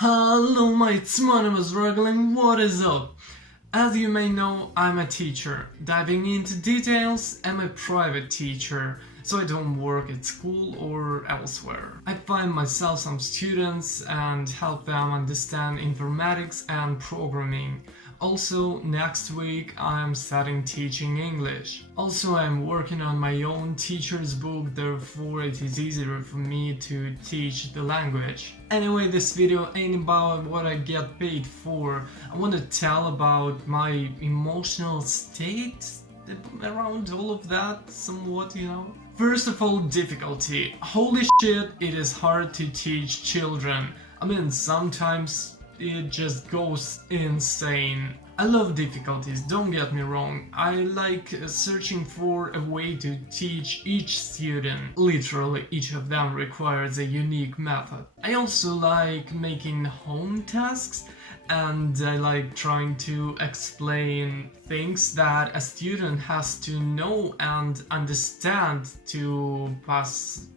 Hello mates, my name is Ragoline, what is up? As you may know, I'm a teacher. Diving into details, I'm a private teacher, so I don't work at school or elsewhere. I find myself some students and help them understand informatics and programming. Also, next week I'm starting teaching English. Also, I'm working on my own teacher's book, therefore it is easier for me to teach the language. Anyway, this video ain't about what I get paid for. I want to tell about my emotional state around all of that, somewhat, First of all, difficulty. Holy shit, it is hard to teach children. I mean, sometimes it just goes insane. I love difficulties, don't get me wrong. I like searching for a way to teach each student. Literally, each of them requires a unique method. I also like making home tasks, and I like trying to explain things that a student has to know and understand to pass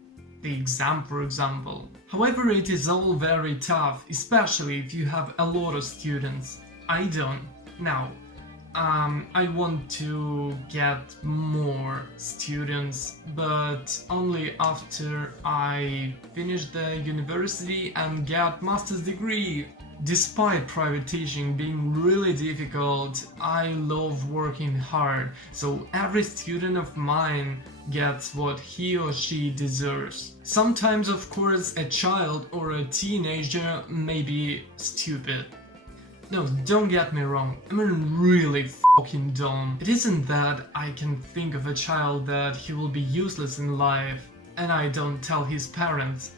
the exam, for example. However, it is all very tough, especially if you have a lot of students. I don't. Now, I want to get more students, but only after I finish the university and get master's degree. Despite private teaching being really difficult, I love working hard, so every student of mine gets what he or she deserves. Sometimes, of course, a child or a teenager may be stupid. No, don't get me wrong, I mean really fucking dumb. It isn't that I can think of a child that he will be useless in life and I don't tell his parents.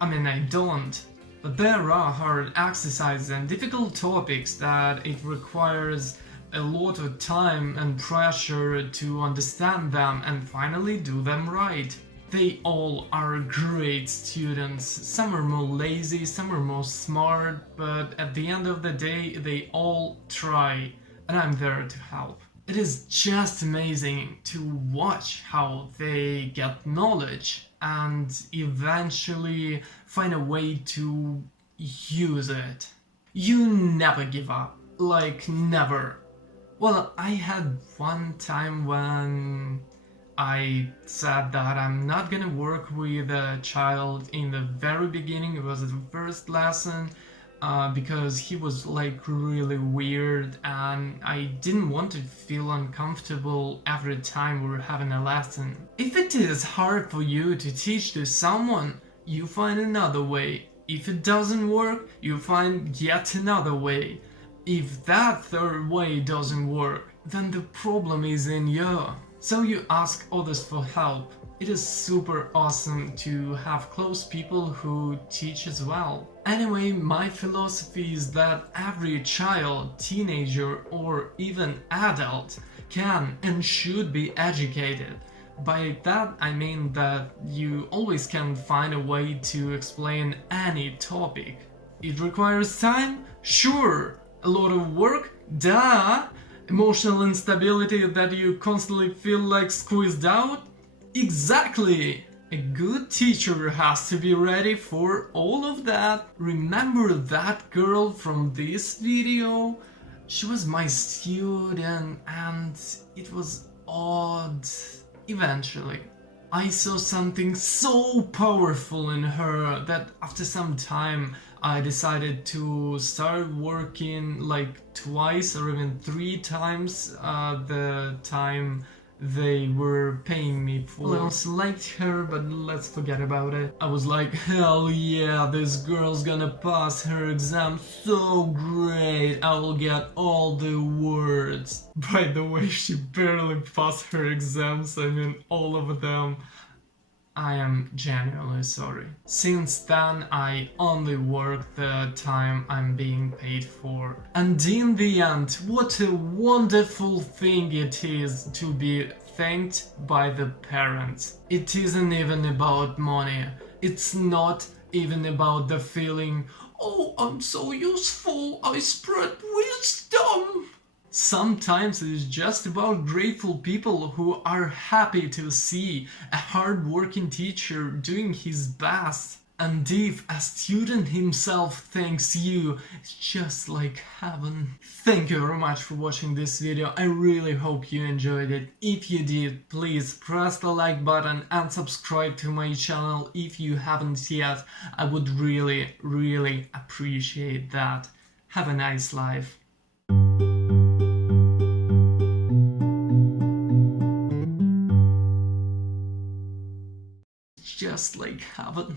I mean, I don't. But there are hard exercises and difficult topics that it requires a lot of time and pressure to understand them and finally do them right. They all are great students. Some are more lazy, some are more smart, but at the end of the day they all try and I'm there to help. It is just amazing to watch how they get knowledge and eventually find a way to use it. You never give up, like never. Well, I had one time when I said that I'm not gonna work with a child in the very beginning. It was the first lesson. Because he was like really weird and I didn't want to feel uncomfortable every time we were having a lesson. If it is hard for you to teach to someone, you find another way. If it doesn't work, you find yet another way. If that third way doesn't work, then the problem is in you. So you ask others for help. It is super awesome to have close people who teach as well. Anyway, my philosophy is that every child, teenager or even adult can and should be educated. By that I mean that you always can find a way to explain any topic. It requires time? Sure. A lot of work? Duh. Emotional instability that you constantly feel like squeezed out? Exactly! A good teacher has to be ready for all of that. Remember that girl from this video? She was my student and it was odd. Eventually, I saw something so powerful in her that after some time I decided to start working like twice or even 3 times the time they were paying me for. Well, I also liked her, but let's forget about it. I was like, hell yeah, this girl's gonna pass her exam so great, I will get all the words. By the way, she barely passed her exams, I mean all of them. I am genuinely sorry. Since then, I only work the time I'm being paid for. And in the end, what a wonderful thing it is to be thanked by the parents. It isn't even about money. It's not even about the feeling, oh, I'm so useful, I spread wisdom. Sometimes it is just about grateful people who are happy to see a hard-working teacher doing his best. And if a student himself thanks you, it's just like heaven. Thank you very much for watching this video. I really hope you enjoyed it. If you did, please press the like button and subscribe to my channel if you haven't yet. I would really appreciate that. Have a nice life. Just like heaven.